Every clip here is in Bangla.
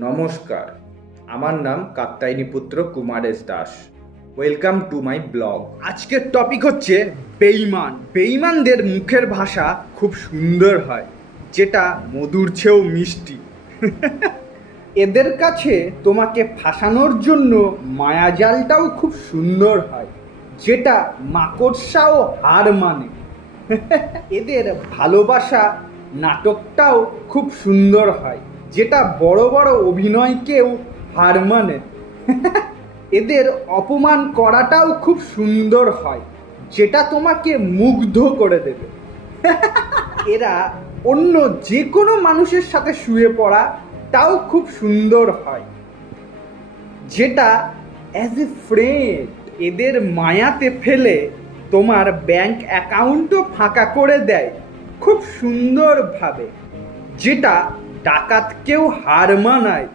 নমস্কার, আমার নাম কাত্যায়নী পুত্র Kumaresh Das. Welcome to my blog. আজকের টপিক হচ্ছে বেঈমান। বেঈমানদের মুখের ভাষা খুব সুন্দর হয়, যেটা মধুর চেয়েও মিষ্টি। এদের কাছে তোমাকে ফাঁসানোর জন্য মায়াজালটাও খুব সুন্দর হয়, যেটা মাকড়সাও হার মানে। এদের ভালোবাসা নাটকটাও খুব সুন্দর হয়, যেটা বড় বড় অভিনয়কেও হার মানে। এদের অপমান করাটাও খুব সুন্দর হয়, যেটা তোমাকে মুগ্ধ করে দেবে। এরা অন্য যে কোনো মানুষের সাথে শুয়ে পড়া তাও খুব সুন্দর হয়, যেটা অ্যাজ এ ফ্রেন্ড। এদের মায়াতে ফেলে তোমার ব্যাংক অ্যাকাউন্টও ফাঁকা করে দেয় খুব সুন্দরভাবে, যেটা ডাকাতকেও হার মানায়।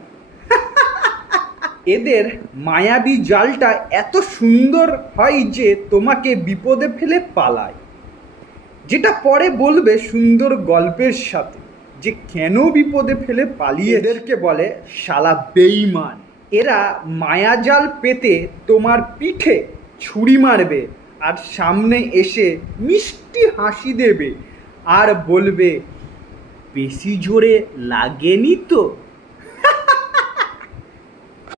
এদের মায়াবী জালটা এত সুন্দর হয় যে তোমাকে বিপদে ফেলে পালায়, যেটা পরে বলবে সুন্দর গল্পের সাথে যে কেন বিপদে ফেলে পালিয়ে। এদেরকে বলে শালা বেঈমান। এরা মায়াজাল পেতে তোমার পিঠে ছুরি মারবে আর সামনে এসে মিষ্টি হাসি দেবে আর বলবে, বেশি জোরে লাগেনি তো।